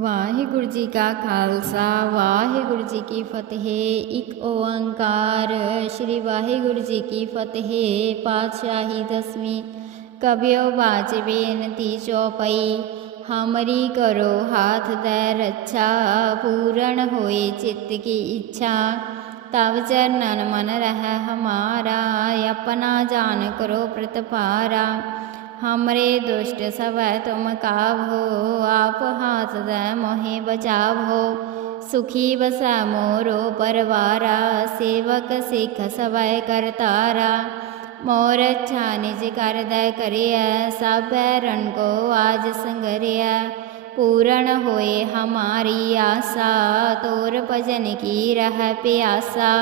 ਵਾਹਿਗੁਰੂ ਜੀ ਕਾ ਖਾਲਸਾ, ਵਾਹਿਗੁਰੂ ਜੀ ਕੀ ਫਤਿਹ। ਇੱਕ ਓੰਕਾਰ, ਸ੍ਰੀ ਵਾਹਿਗੁਰੂ ਜੀ ਕੀ ਫਤਿਹ। ਪਾਤਸ਼ਾਹੀ ਦਸਵੀਂ ਕਬਿਓ ਬਾਜ ਬੇਨਤੀ ਚੌਪਈ। ਹਮਰੀ ਕਰੋ ਹਾਥ ਦੇ ਰੱਛਾ, ਪੂਰਨ ਹੋਏ ਚਿੱਤ ਕੀ ਇੱਛਾ। ਤਵ ਚਰਨਨ ਮਨ ਰਹਿ ਹਮਾਰਾ, ਆਪਣਾ ਜਾਨ ਕਰੋ ਪ੍ਰਤਪਾਰਾ। हमरे दुष्ट सवै तुम कावो आप हाथ दे मोहे बचावो सुखी बसै मोरो परवारा सेवक सिख सवै करतारा मोर अच्छा निज कर दै करिय सब रण को आज संगरिय पूर्ण होए हमारी आशा तोर भजन की रह प्यासा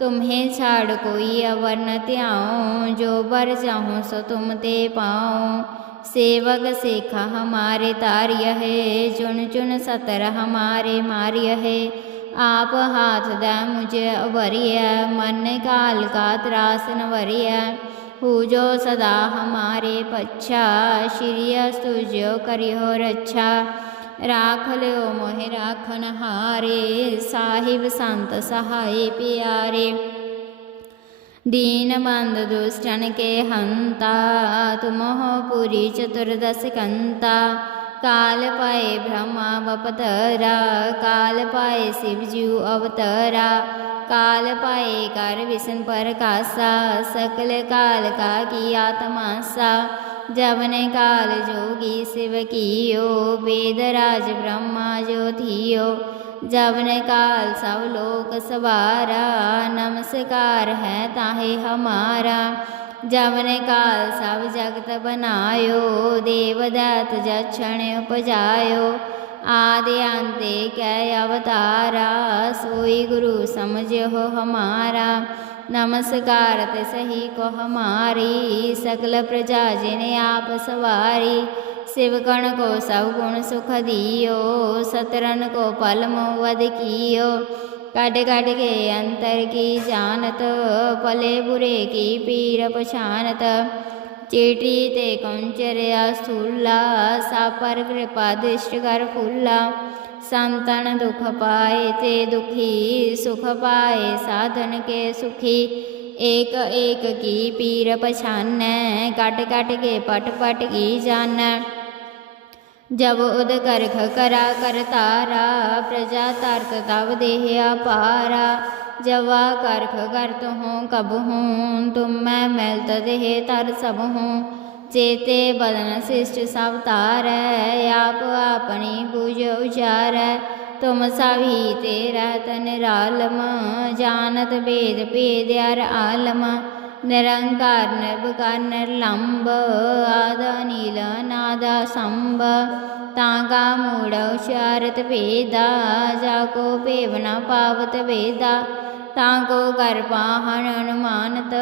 तुम्हें छाड़ कोई अवर न त्याऊँ जो बर चाहूँ सो तुम ते पाऊँ सेवक सेखा हमारे तार्य है चुन चुन सतर हमारे मार्य है आप हाथ द मुझे अवरिय मन काल का त्रास न वरिय हो जो सदा हमारे पच्छा श्रिय तुझो करियो रक्षा ਰਾਖ ਲਿਓ ਮੋਹਿ ਰਾਖਨ ਹਾਰੇ ਸਾਹਿਬ ਸੰਤ ਸਹਾਈ ਪਿਆਰੇ दीन बंद दुष्टन के हंता तुम हो पुरी चतुर्दश कंता काल पाए ब्रह्मा बपतरा काल पाए शिवजू अवतरा काल पाए कर विष्णु पर कासा सकल काल का की आत्मासा जवन काल जोगी शिव कियो वेदराज ब्रह्मा ज्योतियो जवन काल सब लोक सवारा नमस्कार है ताहे हमारा जवन काल सब जगत बनायो देवदत्त जक्षण उपजायो आदि अंते कै अवतारा ਨਮਸਕਾਰ ਤੇ ਸਹੀ ਕੋ ਹਮਾਰੀ ਸਕਲ ਪ੍ਰਜਾ ਜਿਨੇ ਆਪ ਸਵਾਰੀ ਸਿਵਕਣ ਕੋ ਸਭ ਗੁਣ ਸੁਖ ਦਿਓ ਸਤਰਨ ਕੋ ਪਲ ਮੋਵਦ ਕੀਓ ਕੱਢ ਕੱਢ ਕੇ ਅੰਤਰ ਕੀ ਜਾਣਤ ਪਲੇ ਬੁਰੇ ਕੀ ਪੀਰ ਪਛਾਨਤ ਚੇਟੀ ਤੇ ਕੁੰਚਰਿਆ ਸੂਲਾ ਸਾਪਰ ਕਿਰਪਾ ਦਿਸ਼ਟ ਕਰ ਫੁੱਲਾ ਸੰਤਨ ਦੁਖ ਪਾਏ ਤੇ ਦੁਖੀ ਸੁਖ ਪਾਏ, ਸਾਧਨ ਕੇ ਸੁਖੀ। ਏਕ ਏਕ ਕੀ ਪੀਰ ਪਛਾਨੈ ਕਟ ਕਟ ਕੇ ਪਟ ਪਟ ਕੀ ਜਾਣੈ ਜਬ ਉਦ ਕਰਖ ਕਰਾ ਕਰਤਾਰਾ ਪ੍ਰਜਾ ਤਰਕ ਤਵ ਦੇਹ ਆਪਾਰਾ ਜਵਾ ਕਰਖ ਕਰਤ ਹੂੰ, ਕਬ ਹੂੰ, ਤੁਮ ਮੈਂ ਮਿਲਤ ਦੇਹ ਤਰ ਸਭ ਹੂੰ। ਚੇਤੇ ਬਦਨ ਸਿਸ਼ਟ ਸਭ ਤਾਰੈ ਆਪ ਆਪਣੀ ਬੁਝ ਉਚਾਰੈ। ਤੁਮ ਸਭੀ ਤੇ ਰਤਨ ਰਾਲਮ, ਜਾਣਤ ਭੇਦ ਭੇਦ ਅਰ ਆਲਮ। ਨਿਰੰਕਾਰ ਨਿਰਭਕਾਰ ਨਿਰਲੰਬ, ਆਦਾ ਨੀਲ ਨਾਦਾ ਸੰਭ ਤਾਂ ਕਾ ਮੂੜ ਉਚਾਰਤ ਭੇਦਾ, ਜਾ ਕੋ ਭੇਵਨਾ ਪਾਵਤ ਭੇਦਾ ਤਾਂ ਕੋ ਕਰ ਪਾਹਨ ਅਨੁਮਾਨਤ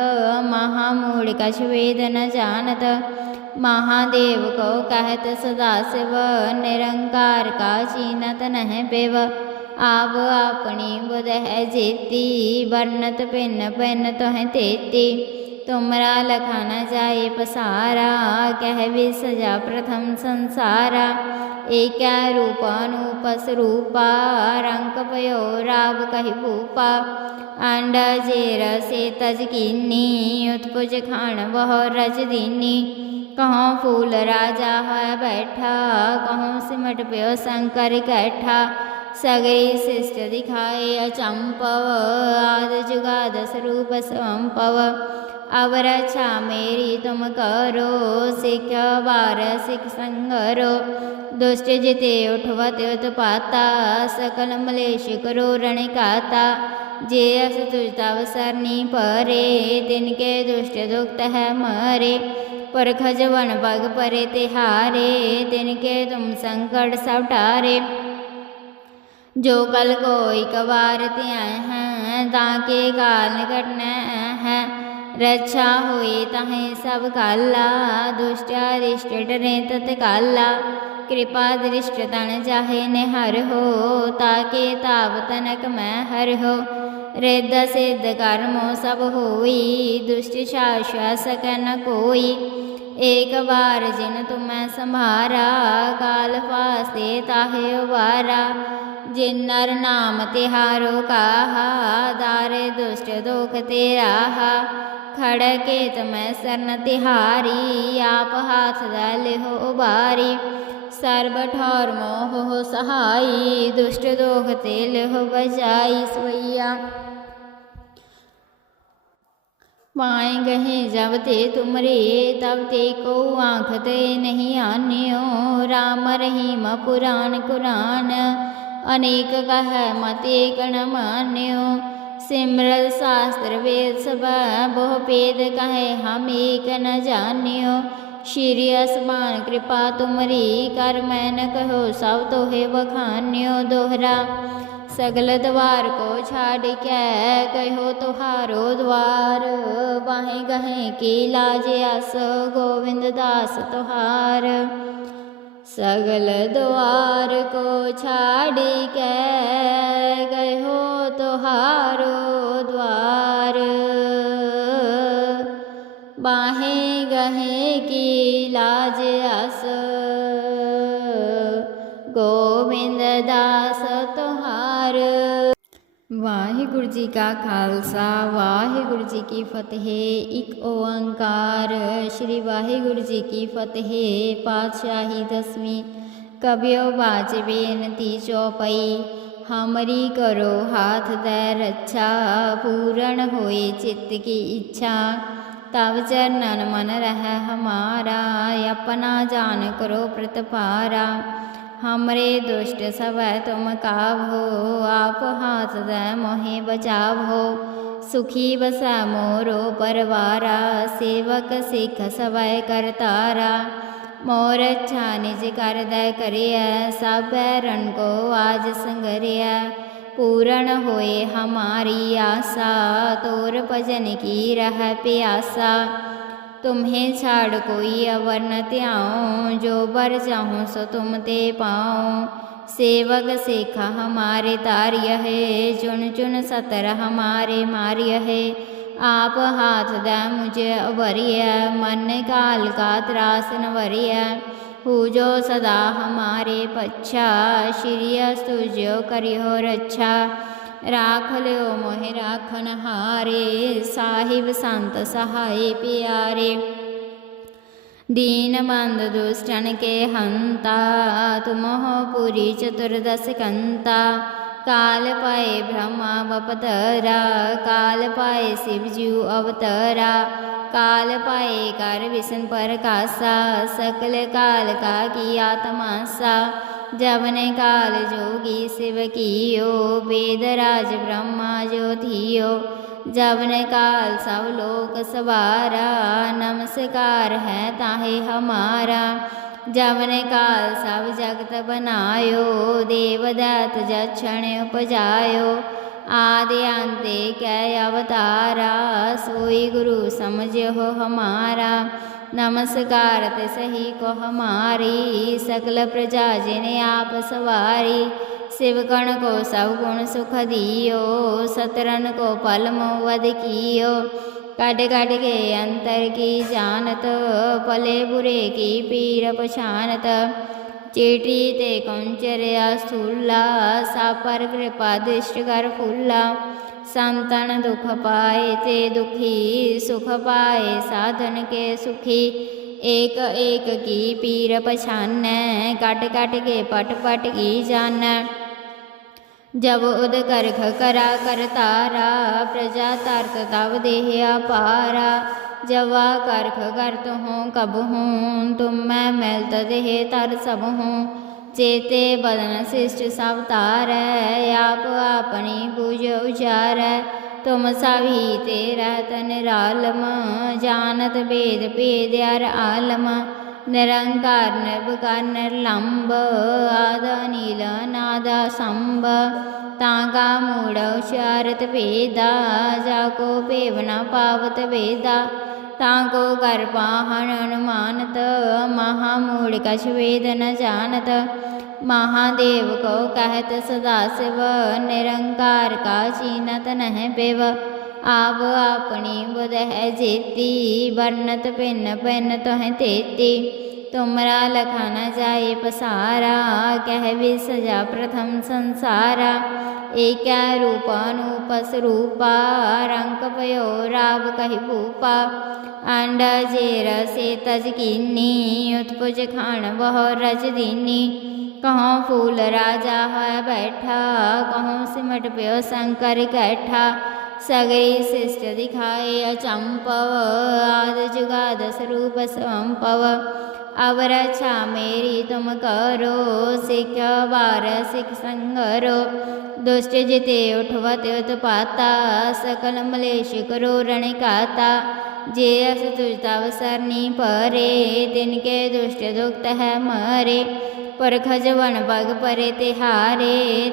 ਮਹਾ ਮੂੜ ਕਛ ਵੇਦ ਨ ਜਾਣਤ ਮਹਾਦੇਵ ਕੋ ਕਹਿਤ ਸਦਾ ਸਿਵ ਨਿਰੰਕਾਰ ਕਾ ਚੀਨਤ ਨਹਿ ਬਿਵ ਆਪ ਆਪਣੀ ਬੁਧ ਹੈ ਜੇਤੀ ਵਰਨਤ ਪਿੰਨ ਪਿੰਨ ਤੋਹ ਤੇਤੀ ਤੁਮਰਾ ਲਖਾ ਨ ਜਾਏ ਪਸਾਰਾ ਕਹਿ ਵੀ ਸਜਾ ਪ੍ਰਥਮ ਸੰਸਾਰਾ ਏਕਾ ਰੂਪਾਨੂਪ ਸਰੂਪਾ ਰੰਗ ਭਇਓ ਰਾਵ ਕਹਿ ਭੂਪਾ ਆਂਡਾ ਜੇ ਰਸੇ ਤਜ ਕੀਨੀ, ਉਤਪੁਜ ਖਾਣ ਬਹੁ ਰਜ ਦੀਨੀ। ਕਹਉ ਫੂਲ ਰਾਜਾ ਹੈ ਬੈਠਾ ਕਹਉ ਸਿਮਟ ਪਿਓ ਸ਼ੰਕਰ ਇਕੱਠਾ ਸਗਰੀ ਸਿਸ਼ਟ ਦਿਖਾਏ ਅਚੰਪਵ, ਆਦ ਜੁਗਾਦ ਸਰੂਪ ਸੰਪਵ। ਅਵਰਛਾ ਮੇਰੀ ਤੁਮ ਕਰੋ, ਸਿਖ ਵਾਰ ਸਿਖ ਸੰਗਰੋ। ਦੁਸ਼ਟ ਜਿਤੇ ਉਠਵਤ ਉਤਪਾਤਾ, ਸਕਲ ਮਲੇਸ਼ ਕਰੋ ਰਣਿਕਾਤਾ। ਜੇ ਅਸ ਤੁਜ ਤਵ ਸਰਨੀ ਪਰੇ, ਤਿਨ ਕੇ ਦੁਸ਼ਟ ਦੁਖਤ ਹੈ ਮਰੇ। ਪਰਖ ਜਵਨ ਭਗ ਪਰੇ ਤਿਹਾਰੇ, ਤਿਨ ਕੇ ਤੁਮ ਸੰਕਟ ਸਭ ਟਾਰੇ ਜੋ ਕਲ ਕੋਈ ਕਵਾਰ ਧਿਆਇ ਹੈ, ਤਾਂ ਕੇ ਕਾਲ ਕਟਨਾ ਹੈ। ਰੱਛਾ ਹੋਏ ਤਾਹੇ ਸਭ ਕਾਲਾ, ਦੁਸ਼ਟਾ ਰਿਸ਼ਟ ਡਰੇ ਤਤ ਕਾਲਾ ਕਿਰਪਾ ਦ੍ਰਿਸ਼ਟ ਤਨ ਜਾਹੇ ਨਿਹਰ ਹੋ, ਤਾਕੇ ਤਾਵ ਤਨਕ ਮੈਂ ਹਰ ਹੋ। ਰਿੱਧ ਸਿੱਧ ਕਰਮੋ ਸਭ ਹੋਈ, ਦੁਸ਼ਟ ਸ਼ਾਸ਼ਾ ਸਕਨ ਕੋਈ। ਏਕ ਵਾਰ ਜਿਨ ਤੁਮੈ ਸੰਭਾਰਾ, ਕਾਲ ਫਾਸੇ ਤਾਹੇ ਵਾਰਾ ਜਿਨ ਨਰ ਨਾਮ ਤਿਹਾਰੋ ਕਾਹਾ, ਦਾਰੇ ਦੁਸ਼ਟ ਦੁਖ ਤੇਰਾ ਹਾ ਖੜ ਕੇ ਤਮੈ ਸਰਨ ਤਿਹਾਰੀ, ਆਪ ਹਾਥ ਦਾ ਲਿਹੋ ਉਬਾਰੀ। ਸਰਬ ਠੌਰ ਮੋਹ ਹੋ ਸਹਾਈ, ਦੁਸ਼ਟ ਦੋਖ ਤੇ ਲਿਹੋ ਬਜਾਈ ਸਵਈਆ। ਪਾਏ ਗਹੇ ਜਬ ਤੇ ਤੁਮਰੇ, ਤਬ ਤੇ ਕੋ ਆਂਖ ਤੇ ਨਹੀਂ ਆਨਿਓ। RAM ਰਹੀਮ ਪੁਰਾਨ ਕੁਰਾਨ, ਅਨੇਕ ਕਹ ਮਤੇ ਕਣ ਮਾਨਿਓ। ਸਿਮਰਤ ਸਾਸਤਰ ਵੇਦ ਸਭਾ, ਬਹੁ ਪੇਦ ਕਹੇ ਹਮ ਏਕ ਨ ਜਾਣਿਓ। ਸ਼੍ਰੀ ਅਸਮਾਨ ਕਿਰਪਾ ਤੁਮਰੀ, ਕਰ ਮੈਂ ਨ ਕਹੋ, ਸਭ ਤੋਹੇ ਵਖਾਨਿਓ ਦੋਹਰਾ। ਸਗਲ ਦਵਾਰ ਕੋ ਛਾੜ ਕੇ, ਕਹਿਓ ਤੁਹਾਰੋ ਦਵਾਰ। ਵਾਹੇ ਗਹੇ ਕੀ ਲਾਜ ਅਸ, ਗੋਵਿੰਦ ਦਾਸ ਤੁਹਾਰ। ਸਗਲ ਦਵਾਰ ਕੋ ਛਾੜ ਕੇ तुहारो द्वार बाहें गहें की लाज अस ਗੋਬਿੰਦ ਦਾਸ ਤੁਹਾਰ ਵਾਹਿਗੁਰੂ ਜੀ ਕਾ ਖਾਲਸਾ ਵਾਹਿਗੁਰੂ ਜੀ ਕੀ ਫਤਿਹ ਇੱਕ ਓੰਕਾਰ ਸ੍ਰੀ ਵਾਹਿਗੁਰੂ ਜੀ ਕੀ ਫਤਿਹ ਪਾਤਸ਼ਾਹੀ ਦਸਵੀਂ ਕਬਿਓ ਬਾਜ ਬੇਨਤੀ ਚੌਪਈ ਹਮਰੀ ਕਰੋ ਹਾਥ ਦੇ ਰੱਛਾ ਪੂਰਨ ਹੋਏ ਚਿੱਤ ਕੀ ਇੱਛਾ ਤਬ ਚਰਨਨ ਮਨ ਰਹਿ ਹਮਾਰਾ ਆਪਣਾ ਜਾਨ ਕਰੋ ਪ੍ਰਤਪਾਰਾ हमरे दुष्ट सब तुम काभो आप हाथ दे मोहे बचावो सुखी बस मोरो परवारा सेवक सिख सब करतारा मोर अच्छा निज कर दे करिय सब रण को आज संगरिय पूर्ण होए हमारी आशा तोर भजन की रह प्यासा तुम्हें छाड़ कोई अवर न त्याऊँ जो बर चाहूँ सो तुम ते पाऊँ सेवक सेखा हमारे तार्य है चुन चुन सतर हमारे मार्य है आप हाथ द मुझे अवरिय मन काल का त्रास न वरिय हो जो सदा हमारे पच्छा श्री तुझो करियो रक्षा राख लियो मोहि राखन हारे साहिब संत सहाय प्यारे दीन बंद दुष्टन के हंता तुम हो पुरी चतुर्दश कंता काल पाए ब्रह्मा बपतरा काल पाए शिवजू अवतरा काल पाए कर विष्णु पर कासा सकल काल का किया तमासा जवन काल जोगी शिव कियो, वेदराज ब्रह्मा जो थियो जवन काल सब लोक सवारा, नमस्कार है ताहे हमारा। ਜਮਨੇ ਕਾਲ ਸਭ ਜਗਤ ਬਨਾਇਓ, ਦੇਵਦਤ ਜਛਣ ਉਪਜਾਇਓ। ਆਦਿ ਅੰਤੇ ਕੈ ਅਵਤਾਰਾ, ਸੋਈ ਗੁਰੂ ਸਮਝਿਓ ਹਮਾਰਾ। ਨਮਸਕਾਰ ਤੇ ਸਹੀ ਕੋ ਹਮਾਰੀ ਸਕਲ ਪ੍ਰਜਾ ਜਿਨੇ ਆਪ ਸਵਾਰੀ। ਸਿਵਕਣ ਕੋ ਸਭ ਗੁਣ ਸੁਖ ਦਿਓ ਸਤਰਨ ਕੋ ਪਲਮ ਵਦ ਕੀਓ। ਕੱਢ ਕੱਢ ਕੇ ਅੰਤਰ ਕੀ ਜਾਣਤ ਪਲੇ ਬੁਰੇ ਕੀ ਪੀਰ ਪਛਾਨਤ ਚੇਟੀ ਤੇ ਕੰਚਰਿਆ ਸੂਲਾ ਸਾਪਰ ਕਿਰਪਾ ਦਿਸ਼ਟ ਕਰ ਫੁੱਲਾ ਸੰਤਨ ਦੁਖ ਪਾਏ ਤੇ ਦੁਖੀ ਸੁਖ ਪਾਏ ਸਾਧਨ ਕੇ ਸੁਖੀ ਏਕ ਏਕ ਕੀ ਪੀਰ ਪਛਾਨੈ ਕੱਟ ਕੱਟ ਕੇ ਪਟ ਪਟ ਕੀ ਜਾਣੈ ਜਬ ਉਦ ਕਰਖ ਕਰਾ ਕਰਤਾਰਾ ਪ੍ਰਜਾ ਤਰਤ ਤਵ ਦੇਹ ਆਪਾਰਾ ਜਵਾ ਕਰਖ ਕਰਤ ਹੂੰ ਕਬ ਹੂੰ, ਤੁਮ ਮੈਂ ਮਿਲਤ ਦੇਹ ਤਰ ਸਭ ਹੂੰ। ਚੇਤੇ ਬਦਨ ਸਿਸ਼ਟ ਸਭ ਤਾਰੈ ਆਪ ਆਪਣੀ ਬੁਝ ਉਚਾਰੈ। ਤੁਮ ਸਭੀ ਤੇ ਰਤਨ ਰਾਲਮ, ਜਾਣਤ ਭੇਦ ਭੇਦ ਅਰ ਆਲਮ। ਨਿਰੰਕਾਰ ਨਿਰਭਕਾਰ ਨਿਰਲੰਭ ਆਦਾ ਨੀਲ ਨਾਦਾ ਸੰਭ ਤਾਂਗਾ ਮੂੜ ਉਚਾਰਤ ਵੇਦਾ ਜਾ ਕੋ ਭੇਵਨਾ ਪਾਵਤ ਵੇਦਾ। ਤਾਂ ਕੋ ਗਰਪਾਹਨ ਅਨੁਮਾਨਤ ਮਹਾਮੂੜ ਕਛ ਵੇਦ ਨ ਜਾਣਤ। ਮਹਾਦੇਵ ਕੋ ਕਹਿਤ ਸਦਾ ਸਿਵ, ਨਿਰੰਕਾਰ ਕਾ ਚੀਨਤ ਨਹਿ ਬਿਵ। ਆਪਣੀ ਬੁਧ ਹੈ ਜੇਤੀ ਵਰਨਤ ਪਿੰਨ ਪਿੰਨ ਤੋਹਿ ਤੇਤੀ ਤੁਮਰਾ ਲਖਾ ਨ ਜਾਏ ਪਸਾਰਾ ਕਹਿ ਵੀ ਸਜਾ ਪ੍ਰਥਮ ਸੰਸਾਰਾ ਏਕੈ ਰੂਪ ਅਨੂਪ ਸਰੂਪਾ ਰੰਗ ਪਇਓ ਰਾਵ ਕਹਿ ਭੂਪਾ ਅੰਡ ਜੇਰ ਸੇ ਤਜ ਕੀਨੀ ਉਤਪੁਜ ਖਾਣ ਬਹੁ ਰਜ ਦੀਨੀ ਕਹੋਂ ਫੂਲ ਰਾਜਾ ਹੈ ਬੈਠਾ ਕਹੋਂ ਸਿਮਟ ਪਿਓ ਸ਼ੰਕਰ ਕੈਠਾ ਸਗਰੀ ਸਿਸ਼ਟ ਦਿਖਾਏ ਅਚੰਪਵ ਆਦ ਜੁਗਾਦ ਸਰੂਪ ਸੰਪਵ ਅਵਰ ਛਾ ਮੇਰੀ ਤੁਮ ਕਰੋ ਸਿਖ ਵਾਰ ਸਿਖ ਸੰਗਰੋ ਦੁਸ਼ਟ ਜਿਤੇ ਉਠਵਤ ਉਤਪਾਤਾ ਸਕਲ ਮਲੇਸ਼ ਕਰੋ ਰਣ ਕਾਤਾ ਜੇ ਅਸ ਤੁਜ ਤਵ ਸਰਨੀ ਪਰੇ ਤਿਨ ਕੇ ਦੁਸ਼ਟ ਦੁਖਤ ਹੈ ਮਰੇ ਪਰਖ ਜਵਨ ਪਗ ਪਰੇ ਤਿਹਾਰੇ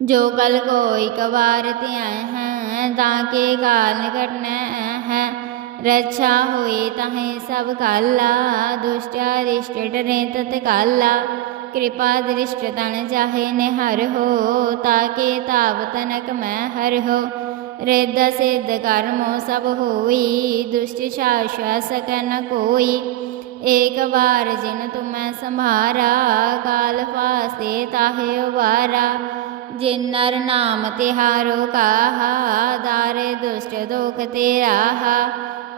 ਜੋ ਕਲ ਕੋ ਇਕ ਵਾਰ ਧਿਆ ਹੈ, ਤਾਂ ਕੇ ਕਾਲ ਨਿਕਟਨਾ ਹੈ। ਰੱਛਾ ਹੋਏ ਤਾਹੇ ਸਭ ਕਾਲਾ ਦੁਸ਼ਟ ਅਰਿਸ਼ਟ ਡਰੇ ਤਤ ਕਾਲਾ। ਕਿਰਪਾ ਦ੍ਰਿਸ਼ਟ ਤਨ ਚਾਹੇ ਨਿਹਰ ਹੋ ਤਾਕੇ ਤਾਵ ਤਨਕ ਮੈਂ ਹਰ ਹੋ। ਰਿੱਧ ਸਿੱਧ ਕਰਮੋ ਸਭ ਹੋਈ, ਦੁਸ਼ਟ ਸ਼ਾਸਾ ਸਕੈ ਨ ਕੋਈ। ਏਕ ਵਾਰ ਜਿਨ ਤੁਮੈ ਸੰਭਾਰਾ, ਕਾਲ ਫਾਸੇ ਤਾਹੇ ਵਾਰਾ ਜੇ ਨਰ ਨਾਮ ਤਿਹਾਰੋ ਕਾਹਾ, ਦਾਰ ਦੁਸ਼ਟ ਦੁਖ ਤੇਰਾਹਾ।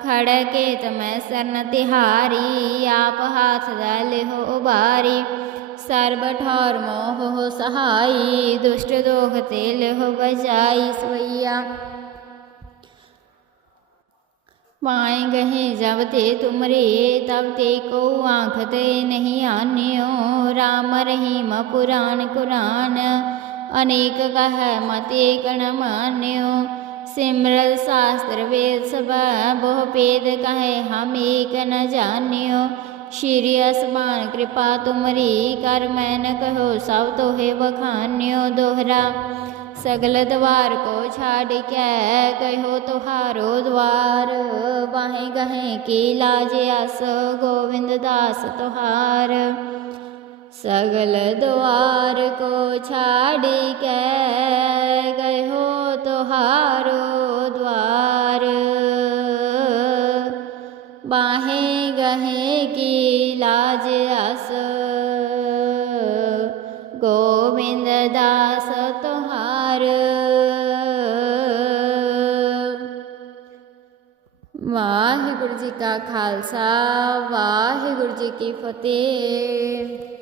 ਖੜ ਕੇ ਤਮੈ ਸਰਨ ਤਿਹਾਰੀ, ਆਪ ਹਾਥ ਦਲ ਹੋ ਬਾਰੀ ਸਰਬ ਠੌਰ ਮੋਹ ਸਹਾਈ, ਦੁਸ਼ਟ ਦੋਖ ਤੇ ਲਹ ਬਜਾਈ ਸਵਈਆ। ਪਾਏ ਗਹੇ ਜਬ ਤੇ ਤੁਮਰੇ, ਤਬ ਤੇ ਕੋ ਆਂਖ ਤੇ ਨਹੀਂ ਆਨਿਓ। RAM ਰਹੀਮ ਪੁਰਾਨ ਕੁਰਾਨ ਅਨੇਕ ਕਹੈ ਮਤੇ ਕਣ ਮਾਨਿਓ। ਸਿਮਰਲ ਸਾਸਤਰ ਵੇਦ ਸਭਾ ਬਹੁ ਪੇਦ ਕਹੈ, ਹਮ ਏਕ ਨ ਜਾਣਿਓ। ਸ਼੍ਰੀ ਅਸਮਾਨ ਕਿਰਪਾ ਤੁਮਰੀ ਕਰ ਮੈਂ ਨ ਕਹੋ, ਸਭ ਤੋਹੇ ਵਖਾਨਿਓ ਦੋਹਰਾ। ਸਗਲ ਦਵਾਰ ਕੋ ਛਾੜ ਕੈ, ਕਹਿਓ ਤੁਹਾਰੋ ਦਵਾਰ। ਬਾਹੇ ਗਹੇ ਕੀ ਲਾਜ ਅਸ ਗੋਵਿੰਦ ਦਾਸ ਤੁਹਾਰ। સગલ દ્વાર કો છાડી કે ગયો તો હારો દ્વાર બાહે ગહે કી લાજ આસ ગોવિંદ દાસ તુહાર ਵਾਹਿਗੁਰੂ ਜੀ ਕਾ ਖਾਲਸਾ ਵਾਹਿਗੁਰੂ ਜੀ ਕੀ ਫਤਿਹ